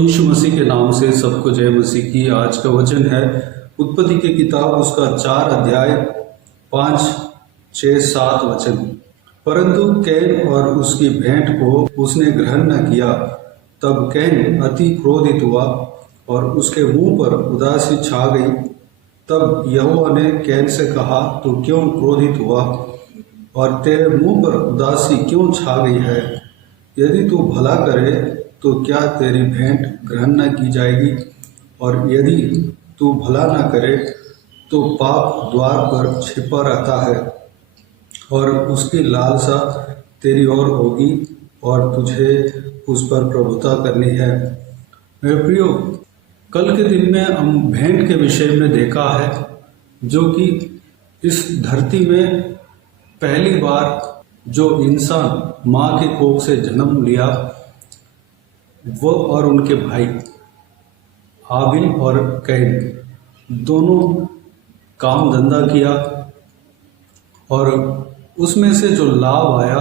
यीशु मसीह के नाम से सबको जय मसीह की। आज का वचन है उत्पत्ति की किताब, उसका 4 अध्याय 5, 6, 7 वचन। परंतु कैन और उसकी भेंट को उसने ग्रहण न किया। तब कैन अति क्रोधित हुआ और उसके मुंह पर उदासी छा गई। तब यहोवा ने कैन से कहा, तू क्यों क्रोधित हुआ और तेरे मुंह पर उदासी क्यों छा गई है? यदि तू भला करे तो क्या तेरी भेंट ग्रहण न की जाएगी, और यदि तू भला न करे तो पाप द्वार पर छिपा रहता है और उसकी लालसा तेरी ओर होगी और तुझे उस पर प्रभुता करनी है। मेरे प्रियो, कल के दिन में हम भेंट के विषय में देखा है, जो कि इस धरती में पहली बार जो इंसान माँ के कोख से जन्म लिया, वो और उनके भाई हाबिल और कैन दोनों काम धंधा किया और उसमें से जो लाभ आया,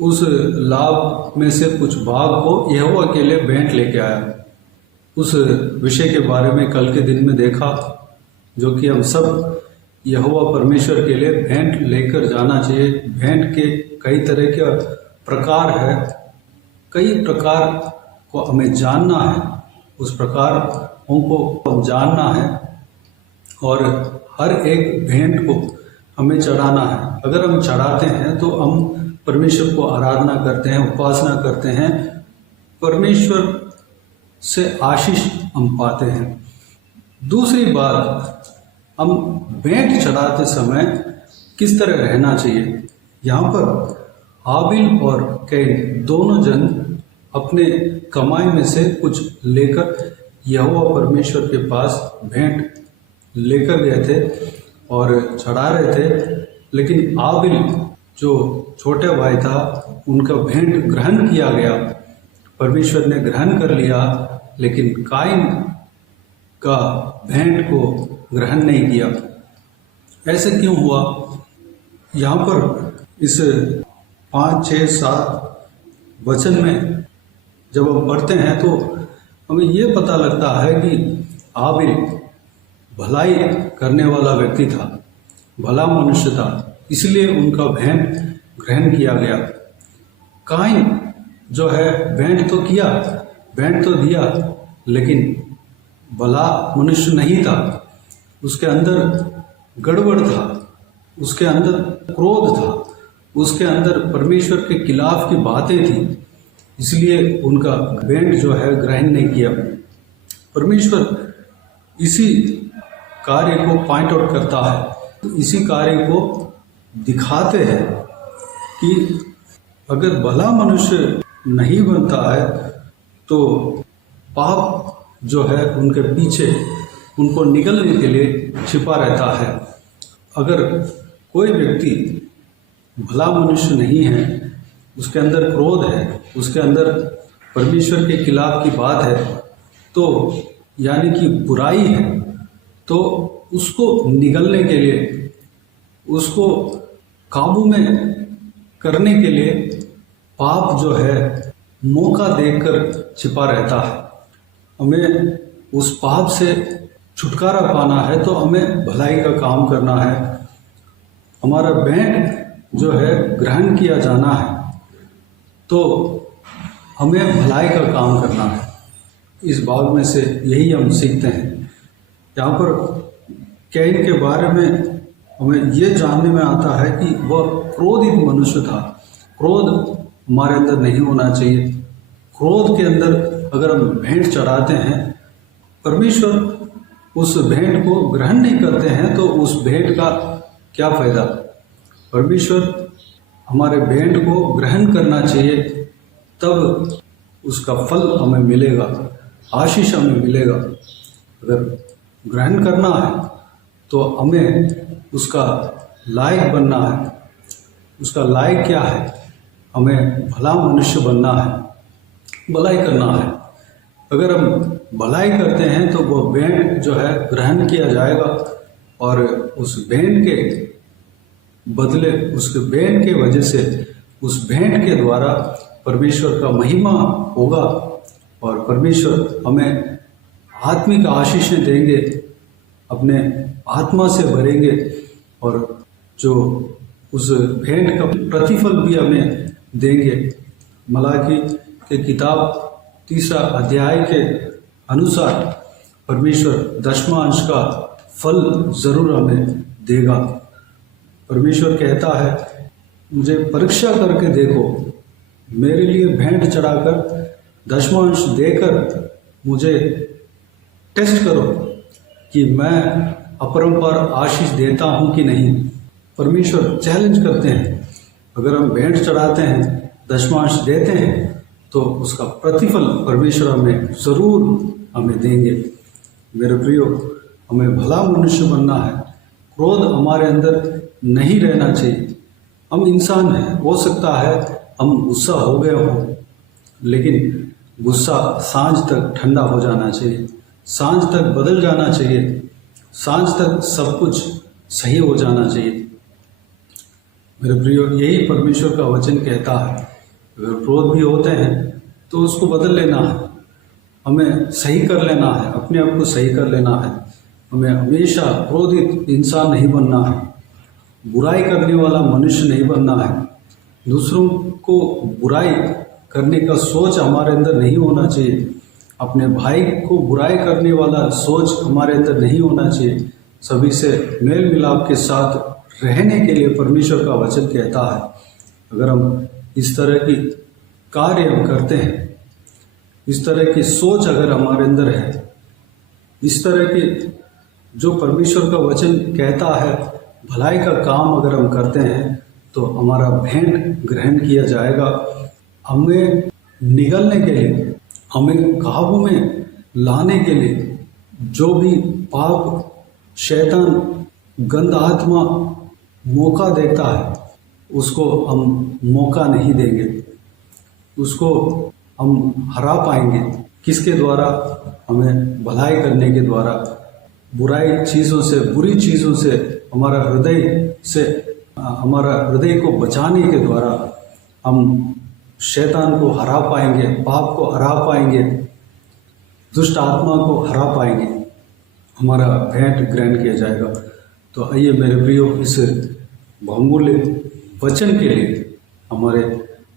उस लाभ में से कुछ भाग को यहोवा के लिए भेंट लेके आया। उस विषय के बारे में कल के दिन में देखा, जो कि हम सब यहोवा परमेश्वर के लिए भेंट लेकर जाना चाहिए। भेंट के कई तरह के प्रकार है, कई प्रकार को हमें जानना है, उस प्रकार को हम जानना है और हर एक भेंट को हमें चढ़ाना है। अगर हम चढ़ाते हैं तो हम परमेश्वर को आराधना करते हैं, उपासना करते हैं, परमेश्वर से आशीष हम पाते हैं। दूसरी बात, हम भेंट चढ़ाते समय किस तरह रहना चाहिए। यहाँ पर हाबिल और कैन दोनों जन अपने कमाई में से कुछ लेकर यहोवा परमेश्वर के पास भेंट लेकर गए थे और चढ़ा रहे थे। लेकिन हाबिल जो छोटे भाई था, उनका भेंट ग्रहण किया गया, परमेश्वर ने ग्रहण कर लिया, लेकिन काइन का भेंट को ग्रहण नहीं किया। ऐसे क्यों हुआ? यहाँ पर इस 5, 6, 7 वचन में जब हम पढ़ते हैं तो हमें ये पता लगता है कि हाबिल भलाई करने वाला व्यक्ति था, भला मनुष्य था, इसलिए उनका भेंट ग्रहण किया गया। काइन जो है भेंट तो किया, भेंट तो दिया, लेकिन भला मनुष्य नहीं था, उसके अंदर गड़बड़ था, उसके अंदर क्रोध था, उसके अंदर परमेश्वर के खिलाफ की बातें थी, इसलिए उनका भेंट जो है ग्रहण नहीं किया। परमेश्वर इसी कार्य को पॉइंट आउट करता है, इसी कार्य को दिखाते हैं कि अगर भला मनुष्य नहीं बनता है तो पाप जो है उनके पीछे उनको निगलने के लिए छिपा रहता है। अगर कोई व्यक्ति भला मनुष्य नहीं है, उसके अंदर क्रोध है, उसके अंदर परमेश्वर के खिलाफ की बात है, तो यानी कि बुराई है, तो उसको निगलने के लिए, उसको काबू में करने के लिए पाप जो है मौका देकर छिपा रहता है। हमें उस पाप से छुटकारा पाना है तो हमें भलाई का काम करना है। हमारा भेंट जो है ग्रहण किया जाना है तो हमें भलाई का काम करना है। इस भाग में से यही हम सीखते हैं। यहाँ पर कैन के बारे में हमें ये जानने में आता है कि वह क्रोधित मनुष्य था। क्रोध हमारे अंदर नहीं होना चाहिए। क्रोध के अंदर अगर हम भेंट चढ़ाते हैं, परमेश्वर उस भेंट को ग्रहण नहीं करते हैं, तो उस भेंट का क्या फायदा? परमेश्वर हमारे भेंट को ग्रहण करना चाहिए, तब उसका फल हमें मिलेगा, आशीष हमें मिलेगा। अगर ग्रहण करना है तो हमें उसका लायक बनना है। उसका लायक क्या है? हमें भला मनुष्य बनना है, भलाई करना है। अगर हम भलाई करते हैं तो वह भेंट जो है ग्रहण किया जाएगा और उस भेंट के बदले, उस भेंट के वजह से, उस भेंट के द्वारा परमेश्वर का महिमा होगा और परमेश्वर हमें आत्मिक आशीषें देंगे, अपने आत्मा से भरेंगे और जो उस भेंट का प्रतिफल भी हमें देंगे। मलाकी के किताब 3 अध्याय के अनुसार परमेश्वर 10वां अंश का फल जरूर हमें देगा। परमेश्वर कहता है, मुझे परीक्षा करके देखो, मेरे लिए भेंट चढ़ाकर 10वां अंश देकर मुझे टेस्ट करो कि मैं अपरंपार आशीष देता हूँ कि नहीं। परमेश्वर चैलेंज करते हैं, अगर हम भेंट चढ़ाते हैं, 10वां अंश देते हैं, तो उसका प्रतिफल परमेश्वर हमें ज़रूर हमें देंगे। मेरे प्रियो, हमें भला मनुष्य बनना है, क्रोध हमारे अंदर नहीं रहना चाहिए। हम इंसान हैं, हो सकता है हम गुस्सा हो गए हों, लेकिन गुस्सा सांझ तक ठंडा हो जाना चाहिए, सांझ तक बदल जाना चाहिए, सांझ तक सब कुछ सही हो जाना चाहिए। मेरे प्रियो, यही परमेश्वर का वचन कहता है, अगर क्रोध भी होते हैं तो उसको बदल लेना है, हमें सही कर लेना है, अपने आप को सही कर लेना है। हमें हमेशा क्रोधित इंसान नहीं बनना है, बुराई करने वाला मनुष्य नहीं बनना है, दूसरों को बुराई करने का सोच हमारे अंदर नहीं होना चाहिए, अपने भाई को बुराई करने वाला सोच हमारे अंदर नहीं होना चाहिए। सभी से मेल मिलाप के साथ रहने के लिए परमेश्वर का वचन कहता है। अगर हम इस तरह की कार्य हम करते हैं, इस तरह की सोच अगर हमारे अंदर है, इस तरह की जो परमेश्वर का वचन कहता है भलाई का काम अगर हम करते हैं, तो हमारा भेंट ग्रहण किया जाएगा। हमें निगलने के लिए, हमें काबू में लाने के लिए जो भी पाप, शैतान, गंद आत्मा मौका देता है, उसको हम मौका नहीं देंगे, उसको हम हरा पाएंगे। किसके द्वारा? हमें भलाई करने के द्वारा, बुराई चीज़ों से, बुरी चीज़ों से हमारा हृदय को बचाने के द्वारा हम शैतान को हरा पाएंगे, पाप को हरा पाएंगे, दुष्ट आत्मा को हरा पाएंगे, हमारा भेंट ग्रहण किया जाएगा। तो आइए मेरे प्रियो, इस बहुमूल्य वचन के लिए हमारे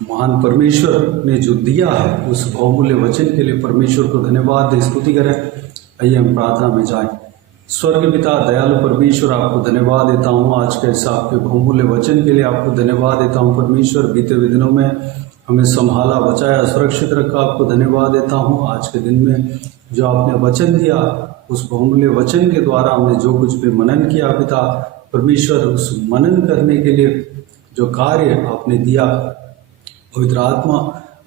महान परमेश्वर ने जो दिया है, उस बहुमूल्य वचन के लिए परमेश्वर को धन्यवाद दे, स्तुति करें। आइए हम प्रार्थना में जाएं। स्वर्ग पिता, दयालु परमेश्वर, आपको धन्यवाद देता हूँ आज के इस आपके बहुमूल्य वचन के लिए। आपको धन्यवाद देता हूँ परमेश्वर, बीते हुए दिनों में हमें संभाला, बचाया, सुरक्षित रखा। आपको धन्यवाद देता हूँ आज के दिन में जो आपने वचन दिया, उस बहुमूल्य वचन के द्वारा हमने जो कुछ भी मनन किया पिता परमेश्वर, उस मनन करने के लिए जो कार्य आपने दिया, पवित्र आत्मा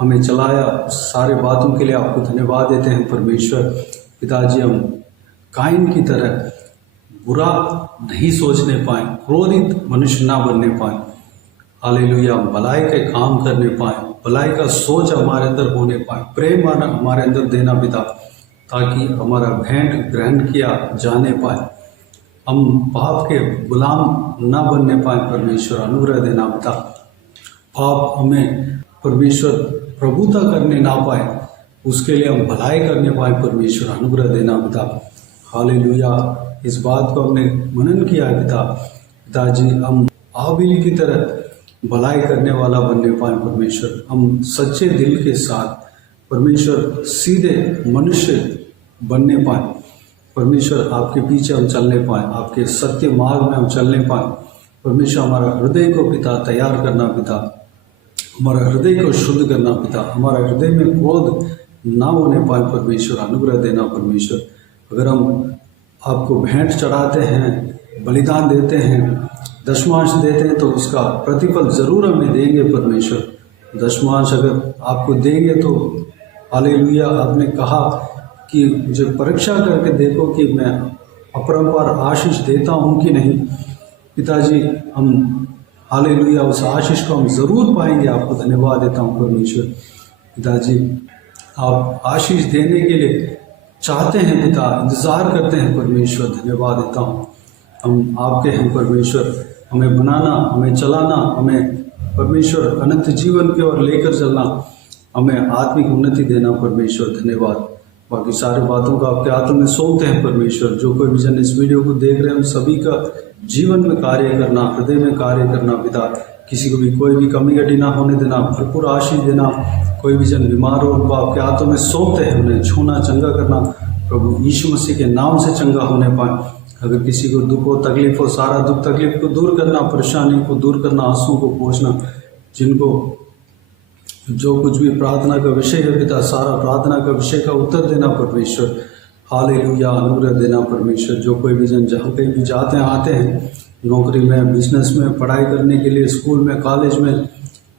हमें चलाया, उस सारे बातों के लिए आपको धन्यवाद देते हैं परमेश्वर। पिताजी, हम काइन की तरह बुरा नहीं सोचने पाए, क्रोधित मनुष्य ना बनने पाए। हालेलुया, हम भलाई के काम करने पाए, भलाई का सोच हमारे अंदर होने पाए, प्रेम हमारे अंदर देना पिता, ताकि हमारा भेंट ग्रहण किया जाने पाए, हम पाप के गुलाम ना बनने पाए। परमेश्वर अनुग्रह देना पिता, पाप हमें परमेश्वर प्रभुता करने ना पाए, उसके लिए हम भलाई करने पाए। परमेश्वर अनुग्रह देना पिता। हालेलुया, इस बात को हमने मनन किया है पिताजी, हम आबिल की तरह भलाई करने वाला बनने पाए। परमेश्वर, हम सच्चे दिल के साथ परमेश्वर सीधे मनुष्य बनने पाए। परमेश्वर, आपके पीछे हम चलने पाए, आपके सत्य मार्ग में हम चलने पाए। परमेश्वर, हमारा हृदय को पिता तैयार करना पिता, हमारा हृदय को शुद्ध करना पिता, हमारा हृदय में क्रोध ना होने पाए। परमेश्वर, अनुग्रह देना परमेश्वर। अगर हम आपको भेंट चढ़ाते हैं, बलिदान देते हैं, दशमांश देते हैं, तो उसका प्रतिफल जरूर हमें देंगे परमेश्वर। दशमांश अगर आपको देंगे तो हालेलुया, आपने कहा कि मुझे परीक्षा करके देखो कि मैं अपरंपार आशीष देता हूँ कि नहीं। पिताजी, हम हालेलुया उस आशीष को हम ज़रूर पाएंगे। आपको धन्यवाद देता हूँ परमेश्वर। पिताजी, आप आशीष देने के लिए चाहते हैं पिता, इंतज़ार करते हैं परमेश्वर। धन्यवाद देता हूँ, हम आपके हैं परमेश्वर। हमें बनाना, हमें चलाना, हमें परमेश्वर अनंत जीवन की ओर लेकर चलना, हमें आत्मिक उन्नति देना परमेश्वर। धन्यवाद। बाकी सारी बातों को आपके हाथों में सौंपते हैं परमेश्वर। जो कोई भी जन इस वीडियो को देख रहे हैं, हम सभी का जीवन में कार्य करना, हृदय में कार्य करना पिता। किसी को भी कोई भी कमी घटी ना होने देना, भरपूर आशीष देना। कोई भी जन बीमार हो, उनको आपके हाथों में सौंपते हैं, उन्हें छूना, चंगा करना प्रभु यीशु मसीह के नाम से चंगा होने पाए। अगर किसी को दुख हो, तकलीफ हो, सारा दुख तकलीफ को दूर करना, परेशानी को दूर करना, आंसू को पोंछना। जिनको जो कुछ भी प्रार्थना का विषय है पिता, सारा प्रार्थना का विषय का उत्तर देना परमेश्वर। हालेलुया, अनुग्रह देना परमेश्वर। जो कोई भी जन जहाँ कहीं भी जाते हैं आते हैं, नौकरी में, बिजनेस में, पढ़ाई करने के लिए, स्कूल में, कॉलेज में,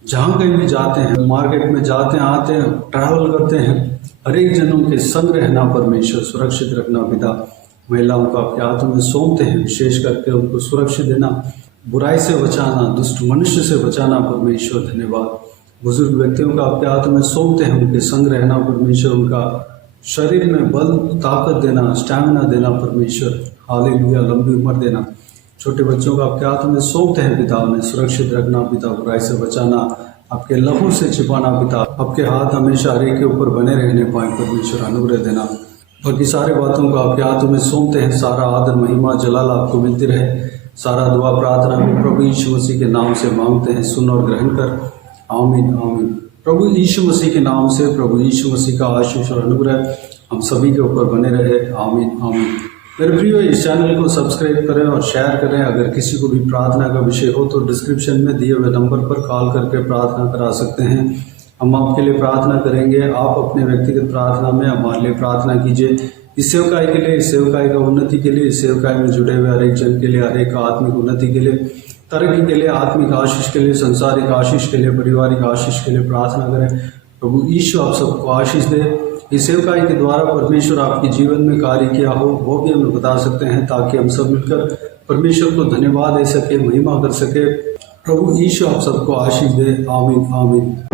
जहाँ कहीं भी जाते हैं, मार्केट में जाते हैं आते हैं, ट्रैवल करते हैं, हर एक जनों के संग रहना परमेश्वर, सुरक्षित रखना पिता। महिलाओं को आपके हाथों में सौंपते हैं, विशेष करके उनको सुरक्षित देना, बुराई से बचाना, दुष्ट मनुष्य से बचाना परमेश्वर। धन्यवाद। बुजुर्ग व्यक्तियों को आपके हाथों में सौंपते हैं, उनके संग रहना परमेश्वर, उनका शरीर में बल, ताकत देना, स्टैमिना देना परमेश्वर। हालेलुया, लंबी उम्र देना। छोटे बच्चों को आपके हाथों में सौंपते हैं पिता, उन्हें सुरक्षित रखना पिता, बुराई से बचाना, आपके लहू से छिपाना पिता। आपके हाथ हमेशा हर एक के ऊपर बने रहने पाए परमेश्वर, अनुग्रह देना। बाकी सारे बातों को आपके हाथों में सौंपते हैं। सारा आदर, महिमा, जलाल आपको मिलती रहे। सारा दुआ प्रार्थना भी प्रभु यीशु मसीह के नाम से मांगते हैं, सुन और ग्रहण कर। आमीन आमीन। प्रभु यीशु मसीह के नाम से प्रभु यीशु मसीह का आशीष और अनुग्रह हम सभी के ऊपर बने रहे। आमीन आमीन। मेरे प्रियो, इस चैनल को सब्सक्राइब करें और शेयर करें। अगर किसी को भी प्रार्थना का विषय हो तो डिस्क्रिप्शन में दिए हुए नंबर पर कॉल करके प्रार्थना करा सकते हैं। हम आपके लिए प्रार्थना करेंगे। आप अपने व्यक्तिगत प्रार्थना में हमारे लिए प्रार्थना कीजिए। इस सेवकाई के लिए, इस सेवकाई का उन्नति के लिए, इस सेवकाई में जुड़े हुए हर एक जन के लिए, हर एक आत्मिक उन्नति के लिए, तरक्की के लिए, आत्मिक आशीष के लिए, संसारिक आशीष के लिए, पारिवारिक आशीष के लिए प्रार्थना करें। प्रभु यीशु आप सबको आशीष दे। इस सेवकाई के द्वारा परमेश्वर आपके जीवन में कार्य किया हो वो भी हमें बता सकते हैं, ताकि हम सब मिलकर परमेश्वर को धन्यवाद दे सके, महिमा कर सके। प्रभु यीशु आप सबको आशीष दे। आमीन आमीन।